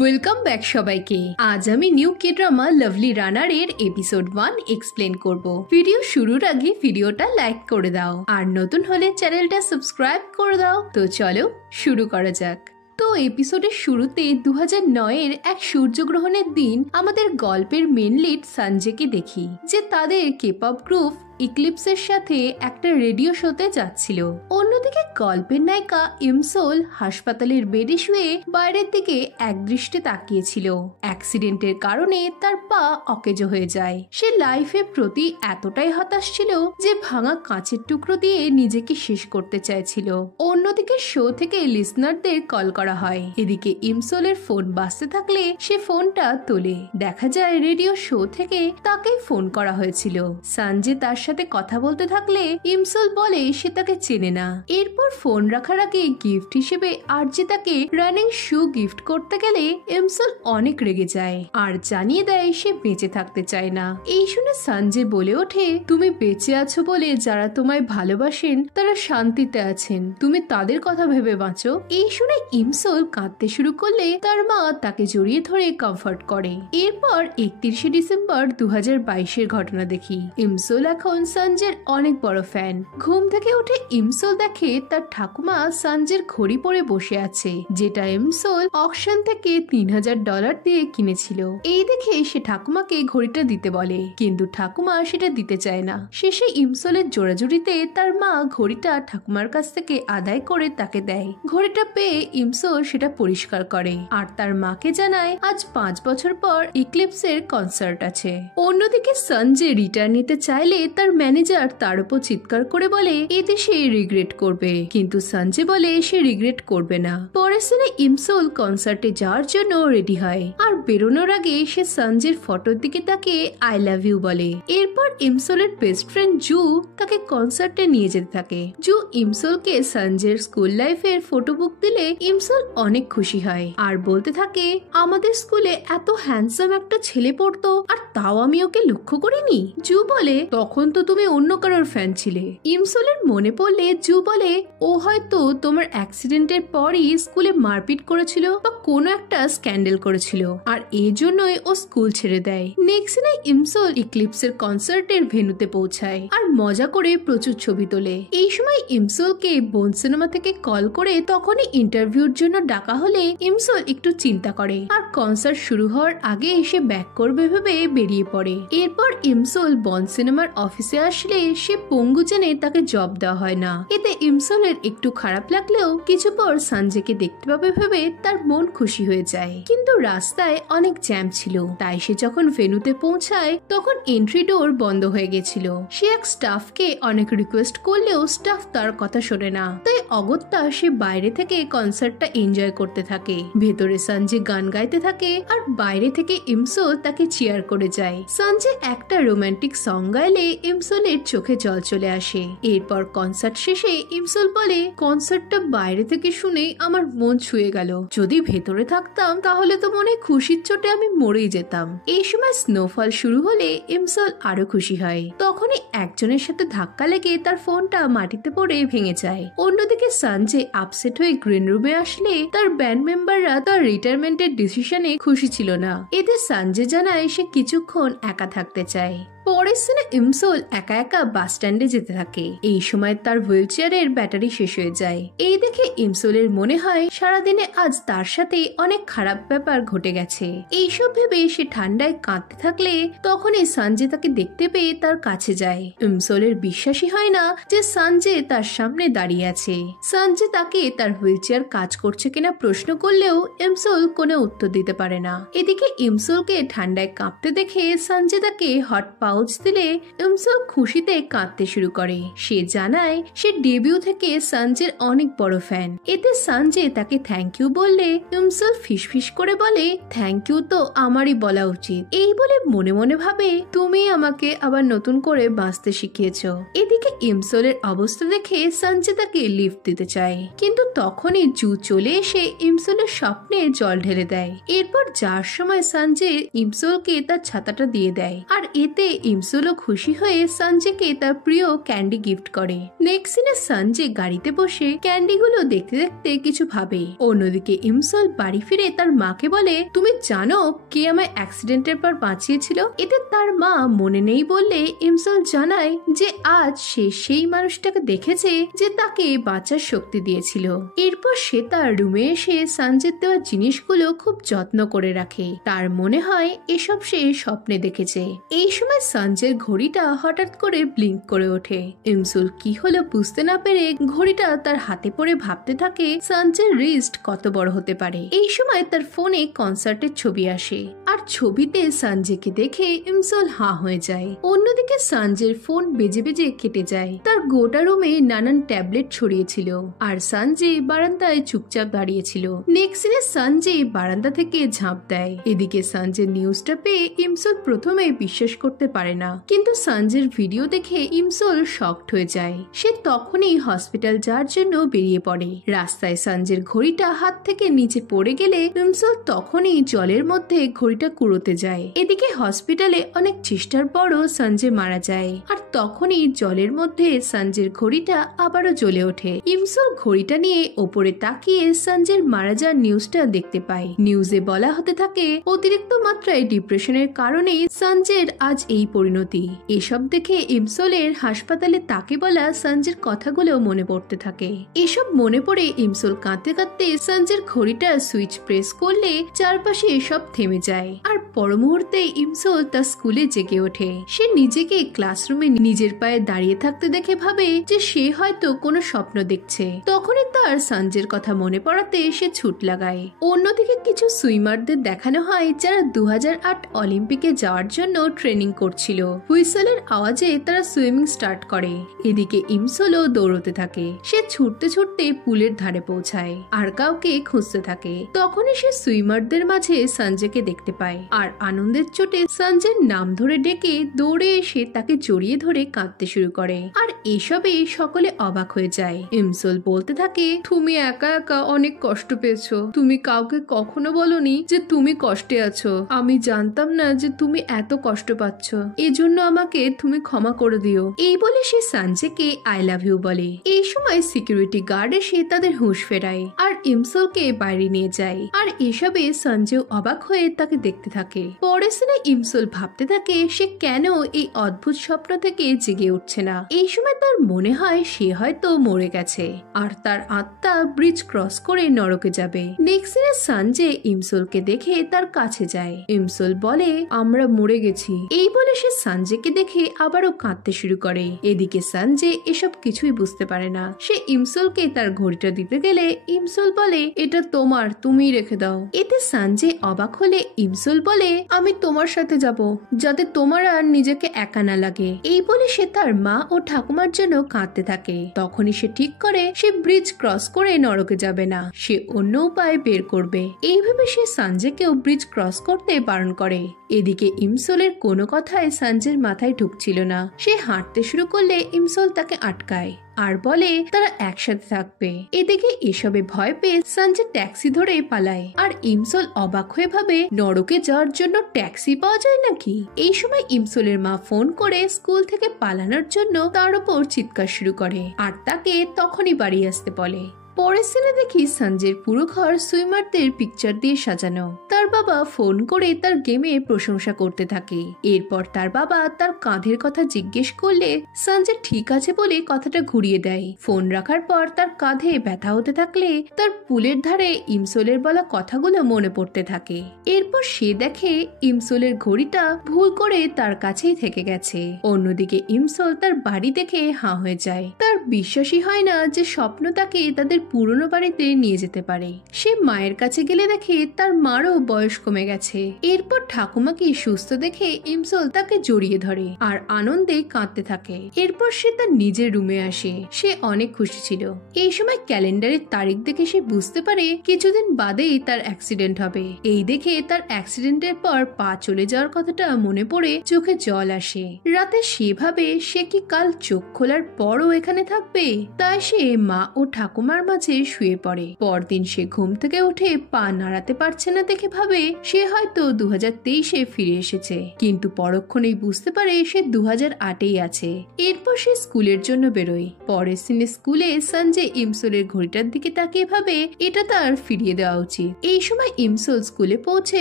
Welcome back সবাইকে। আজ আমি নিউ কে ড্রামা লাভলি রানার এর এপিসোড 1 এক্সপ্লেন করব। ভিডিও শুরুর আগে ভিডিওটা লাইক করে দাও আর নতুন হলে চ্যানেলটা সাবস্ক্রাইব করে দাও। তো চলো শুরু করা যাক। তো এপিসোডের শুরুতে 2009-এর এক সূর্যগ্রহণের দিন আমাদের গল্পের মেন লিড সঞ্জয়কে দেখি যে তাদের কেপপ গ্রুপ ইক্লিপসের সাথে একটা রেডিও শোতে যাচ্ছিল। অন্যদিকে গল্পের নায়িকা ইমসোল হাসপাতালের বেডে শুয়ে বাইরের দিকে একদৃষ্টে তাকিয়েছিল। অ্যাক্সিডেন্টের কারণে তার পা অকেজো হয়ে যায়। সে লাইফের প্রতি এতটাই হতাশ ছিল যে ভাঙা কাঁচের টুকরো দিয়ে নিজেকে শেষ করতে চাইছিল। অন্যদিকে শো থেকে লিসনারদের কল করা হয়। এদিকে ইমসোলের ফোন বাজতে থাকলে সে ফোনটা তোলে। দেখা যায় রেডিও শো থেকে তাকে ফোন করা হয়েছিল। সঞ্জয় তার সাথে কথা বলতে থাকলে ইমসোল বলে সে তাকে চেনে না। এরপর ফোন রাখার আগে গিফট হিসেবে আরজি তাকে রানিং শু গিফট করতে গেলে ইমসোল অনেক রেগে যায় আর জানিয়ে দেয় সে বেঁচে থাকতে চায় না। এই শুনে সঞ্জয় বলে ওঠে, তুমি বেঁচে আছো বলে যারা তোমায় ভালোবাসেন তারা শান্তিতে আছেন, তুমি তাদের কথা ভেবে বাঁচো। এই শুনে ইমসোল কাঁদতে শুরু করলে তার মা তাকে জড়িয়ে ধরে কমফর্ট করে। এরপর 31শে ডিসেম্বর 2022-এর ঘটনা দেখি। ইমসোল এখন সঞ্জয়ের অনেক বড় ফ্যান। ঘুম থেকে উঠে ইমসোল দেখে তার ঠাকুমা সঞ্জয়ের ঘড়ি পরে বসে আছে, যেটা ইমসোল অকশন থেকে $3000 দিয়ে কিনেছিল। এই দেখে সে ঠাকুমাকে ঘড়িটা দিতে বলে, কিন্তু ঠাকুমা সেটা দিতে চায় না। শেষে ইমসোলের জোড়াজুড়িতে তার মা ঘড়িটা ঠাকুমার কাছ থেকে আদায় করে তাকে দেয়। ঘড়িটা পেয়ে ইমসোল সেটা পরিষ্কার করে আর তার মাকে জানায় আজ 5 বছর পর ইক্লিপসের কনসার্ট আছে। অন্যদিকে সঞ্জয় রিটার্ন নিতে চাইলে তার ম্যানেজার তার উপর চিৎকার করে বলে এতে সে রিগ্রেট করবে, কিন্তু সঞ্জয় বলে সে রিগ্রেট করবে না। পরের দিনে ইমসোল কনসার্টে যাওয়ার জন্য রেডি হয় আর বেরোনোর আগে সে সঞ্জয়ের ফটোর দিকে তাকে আই লাভ ইউ বলে। এরপর ইমসোলের বেস্ট ফ্রেন্ড জু তাকে কনসার্টে নিয়ে যেতে থাকে। জু ইমসোলকে সঞ্জয়ের স্কুল লাইফের ফটো বুক দিলে ইমসোল অনেক খুশি হয় আর বলতে থাকে আমাদের স্কুলে এত হ্যান্ডসাম একটা ছেলে পড়তো আর তাও আমি ওকে লক্ষ্য করিনি। জু বলে তখন তো তুমি অন্য কারোর ফ্যান ছিলে। ইমসোলের মনে পড়লে জু বলে ও হয়তো তোমার অ্যাক্সিডেন্টের পরই স্কুলে মারপিট করেছিল বা কোনো একটা স্ক্যান্ডেল করেছিল আর এই জন্যই ও স্কুল ছেড়ে দেয়। নেক্সট দিনে ইমসোল ইক্লিপসের কনসার্টের ভেন্যুতে পৌঁছায় আর মজা করে প্রচুর ছবি তোলে। এই সময় ইমসোলকে বোন সিনেমা থেকে কল করে তখনই ইন্টারভিউর জন্য ডাকা হলে ইমসোল একটু চিন্তা করে আর কনসার্ট শুরু হওয়ার আগে এসে ব্যাক করবে ভেবে বেরিয়ে পড়ে। এরপর ইমসোল বন সিনেমার অফিসে আসলে সে পঙ্গু জেনে তাকে জব দেওয়া হয় না। এতে ইমসোলের একটু খারাপ লাগলেও কিছু পর সঞ্জয়কে দেখতে পাবে ভেবে তার মন খুশি হয়ে যায়। কিন্তু রাস্তায় অনেক জ্যাম ছিল, তাই সে যখন ভেন্যুতে পৌঁছায় তখন এন্ট্রি ডোর বন্ধ হয়ে গেছিল। সে এক স্টাফকে অনেক রিকোয়েস্ট করলেও স্টাফ তার কথা শোনে না, তাই অগত্যা সে বাইরে থেকে কনসার্টটা এনজয় করতে থাকে। ভেতরে সঞ্জয় গান গাইতে থাকে আর বাইরে থেকে ইমসোল তাকে চিয়ার করে যায়। সঞ্জয় একটা রোমান্টিক সং গাইলে ইমসোলের চোখে জল চলে আসে। এরপর কনসার্ট শেষে ইমসোল বলে কনসার্টটা বাইরে থেকে শুনে আমার মন ছুঁয়ে গেল, যদি ভেতরে থাকতাম তাহলে তো মনে খুশির চোটে আমি মরেই যেতাম। এই সময় স্নোফল শুরু হলে ইমসোল আরো খুশি হয়। তখনই একজনের সাথে ধাক্কা লেগে তার ফোনটা মাটিতে পড়ে ভেঙে যায়। অন্যদিকে সঞ্জয় আপসেট হয়ে গ্রিন রুমে আসলে তার ব্যান্ড মেম্বাররা তার রিটায়ারমেন্টের ডিসিশনে খুশি ছিল না। এতে সঞ্জয় জানায় সে কিছুক্ষণ একা থাকতে চায়। পরের দিনে ইমসোল একা একা বাস স্ট্যান্ডে যেতে থাকে। এই সময় তার হুইল চেয়ারের ব্যাটারি শেষ হয়ে যায়। এই দেখে ইমসোলের মনে হয় সারাদিনে আজ তার সাথে অনেক খারাপ ব্যাপার ঘটে গেছে। এইসব ভেবে সে ঠান্ডায় কাঁদতে থাকলে তখনই সঞ্জয় তাকে দেখতে পেয়ে তার কাছে যায়। ইমসোলের বিশ্বাসই হয় না যে সঞ্জয় তার সামনে দাঁড়িয়ে আছে। সঞ্জয় তাকে তার হুইল চেয়ার কাজ করছে কিনা প্রশ্ন করলেও ইমসোল কোনো উত্তর দিতে পারে না। এদিকে ইমসোলকে ঠান্ডায় কাঁপতে দেখে সঞ্জয় তাকে হট পাউচ দিলে ইমসোল খুশিতে কাঁদতে শুরু করে। সে জানায় সে ডেবিউ থেকে সঞ্জয়ের অনেক বড় ফ্যান। এতে সঞ্জয় তাকে থ্যাংক ইউ বললে ইমসোল ফিসফিস করে বলে থ্যাংক ইউ তো আমারই বলা উচিত। এই বলে মনে মনে ভাবে তুমি আমাকে আবার নতুন করে বাঁচতে শিখিয়েছ। এদিকে ইমসোলের অবস্থা দেখে সঞ্জয় তাকে লিফট দিতে চায়, কিন্তু তখনই জু চলে এসে ইমসোলের স্বপ্নে জল ঢেলে দেয়। এরপর যার সময় সঞ্জয় ইমসোলকে তার ছাতাটা দিয়ে দেয় আর এতে ইমসোলও খুশি হয়ে সঞ্জয়কে তার প্রিয় ক্যান্ডি গিফট করে। নেক্সট সিনে সঞ্জয় গাড়িতে বসে ক্যান্ডিগুলো দেখতে দেখতে কিছু ভাবে। অন্যদিকে ইমসোল বাড়ি ফিরে তার মাকে বলে, তুমি জানো কে আমায় অ্যাক্সিডেন্টের পর বাঁচিয়েছিল? এতে তার মা মনে নেই বললে ইমসোল জানায় যে আজ সে সেই মানুষটাকে দেখেছে যে তাকে বাঁচার শক্তি দিয়েছিল। এরপর সে তার রুমে এসে সঞ্জয়ের দেওয়া জিনিসগুলো খুব যত্ন করে রাখে। তার মনে হয় এসব সে স্বপ্নে দেখেছে। এই সময় সঞ্জয়ের ঘড়িটা হঠাৎ করে ব্লিঙ্ক করে ওঠে। ইমসোল কি হলো বুঝতে না পেরে ঘড়িটা তার হাতে পড়ে ভাবতে থাকে সঞ্জয়ের রিস্ট কত বড় হতে পারে। এই সময় তার ফোনে কনসার্টের ছবি আসে আর ছবিতে সঞ্জয়কে দেখে ইমসোল হাঁ হয়ে যায়। অন্যদিকে সঞ্জয়ের ফোন বেজে বেজে কেটে যায়। তার গোটা রুমে নানান ট্যাবলেট ছড়িয়েছিল আর সঞ্জয় বারান্দায় চুপচাপ দাঁড়িয়েছিল। নেক্সট সিনে সঞ্জয় বারান্দা থেকে ঝাঁপ দেয়। এদিকে সঞ্জয়ের নিউজটা পেয়ে ইমসোল প্রথমে বিশ্বাস করতে পারে না, কিন্তু সঞ্জয়ের ভিডিও দেখে ইমসোল শকড হয়ে যায়। সে তখনই হসপিটাল যাওয়ার জন্য বেরিয়ে পড়ে। রাস্তায় সঞ্জয়ের ঘড়িটা হাত থেকে নিচে পড়ে গেলে ইমসোল তখনই জলের মধ্যে ঘড়িটা কুড়োতে যায়। এদিকে হসপিটালে অনেক চেষ্টার পরও সঞ্জয় মারা যায় আর তখনই জলের মধ্যে সঞ্জয়ের ঘড়িটা আবারও জ্বলে ওঠে। ইমসোল ঘড়িটা নিয়ে ওপরে তাকিয়ে সঞ্জয়ের মারা যাওয়ার নিউজটা দেখতে পায়। নিউজে বলা হতে থাকে অতিরিক্ত মাত্রায় ডিপ্রেশনের কারণে সঞ্জয়ের আজ এই পরিণতি। এসব দেখে ইমসোলের হাসপাতালে তাকে বলা সঞ্জয়ের কথাগুলো মনে পড়তে থাকে। এসব মনে পড়ে ইমসোল কাঁদতে কাঁদতে সঞ্জয়ের ঘড়িটার সুইচ প্রেস করলে চারপাশে এসব থেমে যায় আর পর মুহূর্তে ইমসোল তার স্কুলে জেগে ওঠে। সে নিজেকে ক্লাসরুমে নিজের পায়ে দাঁড়িয়ে থাকতে দেখে ভাবে যে সে হয়তো কোনো স্বপ্ন দেখছে। তখনই তার সঞ্জয়ের কথা মনে পড়াতে সে ছুট লাগায়। অন্যদিকে কিছু সুইমারদের দেখানো হয় যারা 2008 অলিম্পিকে যাওয়ার জন্য ট্রেনিং করছিল। হুইসেলের আওয়াজে তারা সুইমিং স্টার্ট করে। এদিকে ইমসোলও দৌড়তে থাকে। সে ছুটতে ছুটতে পুলের ধারে পৌঁছায় আর কাউকে খুঁজতে থাকে। তখনই সে সুইমারদের মাঝে সঞ্জয়কে দেখতে পায় আর আনন্দের চোটে সঞ্জয়ের নাম ধরে ডেকে দৌড়ে এসে তাকে জড়িয়ে ধরে কাঁদতে শুরু করে আর এসবে সকলে অবাক হয়ে যায়। ইমসোল বলতে থাকে, তুমি একা একা অনেক কষ্ট পেয়েছো। তুমি কাউকে কখনো বলনি যে তুমি কষ্টে আছো। আমি জানতাম না যে তুমি এত কষ্ট পাচ্ছ। এজন্য আমাকে তুমি ক্ষমা করে দিও। এই বলে সে সঞ্জয়কে আই লাভ ইউ বলে। এই সময় সিকিউরিটি গার্ড এসে তাদের হুঁশ ফেরায় আর ইমসোলকে বাইরে নিয়ে যায় আর এসবে সঞ্জয় অবাক হয়ে তাকে দেখতে থাকে। পরের সিনে ইমসোল ভাবতে থাকে সে কেন এই অদ্ভুত স্বপ্ন থেকে জেগে উঠছে না। এই সময় তার মনে হয় সে হয়তো মরে গেছে আর তার আত্মা ব্রিজ ক্রস করে নরকে যাবে। নেক্সট সিনে সঞ্জয় ইমসোলকে দেখে তার কাছে যায়। ইমসোল বলে, আমরা মরে গেছি। এই বলে সে সঞ্জয়কে দেখে আবারও কাঁদতে শুরু করে। এদিকে সঞ্জয় এসব কিছুই বুঝতে পারে না। সে ইমসোলকে তার ঘড়িটা দিতে গেলে ইমসোল বলে, এটা তোমার, তুমি রেখে দাও। এতে সঞ্জয় অবাক হলে ইমসোল বলে, আমি তোমার সাথে যাব যাতে তোমার আর নিজেকে একা না লাগে। এই বলে সে তার মা ও ঠাকুমার জন্য কাঁদতে থাকে। তখনই সে ঠিক করে সে ব্রিজ ক্রস করে নরকে যাবে না, সে অন্য উপায় বের করবে। এইভাবে সে সঞ্জয়কেও ব্রিজ ক্রস করতে বারণ করে। এদিকে ইমসোলের কোনো কথাই সঞ্জয়ের মাথায় ঢুকছিল না। সে হাঁটতে শুরু করলে ইমসোল তাকে আটকায় আর বলে তারা একসাথে থাকবে। এদিকে এসবে ভয় পেয়ে সঞ্জয় ট্যাক্সি ধরে পালায় আর ইমসোল অবাক হয়ে ভাবে নরকে যাওয়ার জন্য ট্যাক্সি পাওয়া যায় নাকি। এই সময় ইমসোলের মা ফোন করে স্কুল থেকে পালানোর জন্য তার উপর চিৎকার শুরু করে আর তাকে তখনই বাড়ি আসতে বলে। পরের সিনে দেখি সঞ্জয়ের পুরো ঘর সুইমারদের পিকচার দিয়ে সাজানো। তার বাবা ফোন করে তার গেমে প্রশংসা করতে থাকে। এরপর তার বাবা তার কাঁধের কথা জিজ্ঞেস করলে সঞ্জয় ঠিক আছে বলে কথাটা ঘুরিয়ে দেয়। ফোন রাখার পর তার কাঁধে ব্যথা হতে থাকলে তার পুলের ধারে ইমসোলের বলা কথাগুলো মনে পড়তে থাকে। এরপর সে দেখে ইমসোলের ঘড়িটা ভুল করে তার কাছেই থেকে গেছে। অন্যদিকে ইমসোল তার বাড়ি দেখে হাঁ হয়ে যায়। তার বিশ্বাসই হয় না যে স্বপ্ন তাকে তাদের পুরনো বাড়িতে নিয়ে যেতে পারে। সে মায়ের কাছে গেলে দেখে তার মারও বয়স কমে গেছে। এরপর ঠাকুমাকে সুস্থ দেখে ইমসোল তাকে জড়িয়ে ধরে আর আনন্দে কাঁদতে থাকে। এরপর সে তার নিজের রুমে আসে। সে অনেক খুশি ছিল। এই সময় ক্যালেন্ডারের তারিখ দেখে সে বুঝতে পারে কিছুদিন বাদেই তার অ্যাক্সিডেন্ট হবে। এই দেখে তার অ্যাক্সিডেন্টের পর পা চলে যাওয়ার কথাটা মনে পড়ে চোখে জল আসে। রাতে সে ভাবে সে কি কাল চোখ খোলার পরও এখানে থাকবে। তাই সে মা ও ঠাকুমার মাঝে শুয়ে পড়ে। পরদিন সে ঘুম থেকে উঠে পা নাড়াতে পারছে না দেখে ভাবে সে হয়তো 2023-এ ফিরে এসেছে, কিন্তু পরক্ষণেই বুঝতে পারে সে 2008-এই আছে। এরপর সে স্কুলের জন্য বেরোয়। পরের দিনে স্কুলে সঞ্জয় ইমসোলের ঘড়িটার দিকে তাকিয়ে ভাবে এটা তার ফিরিয়ে দেওয়া উচিত। এই সময় ইমসোল স্কুলে পৌঁছে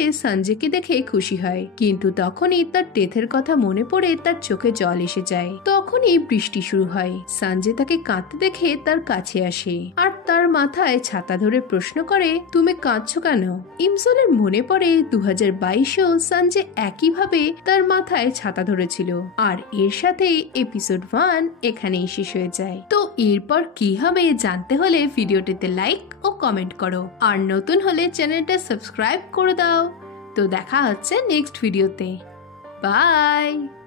সঞ্জয়কে দেখে খুশি হয়, কিন্তু তখনই তার ডেথের কথা মনে পড়ে তার চোখে জল এসে যায়। তখনই বৃষ্টি শুরু হয়। সঞ্জয় তাকে কাঁদতে দেখে তার কাছে আসে আর তার মাথায় ছাতা ধরে প্রশ্ন করে, তুমি কাঁদছো কেন? ইমসোলের মনে পড়ে 2022-এও সঞ্জয় একইভাবে তার মাথায় ছাতা ধরেছিল। আর এর সাথে এপিসোড 1 এখানেই শেষ হয়ে যায়। তো এরপর কি হবে জানতে হলে ভিডিওটিতে লাইক ও কমেন্ট করো, আর নতুন হলে চ্যানেলটা সাবস্ক্রাইব করে দাও। তো দেখা হচ্ছে নেক্সট ভিডিওতে। বাই।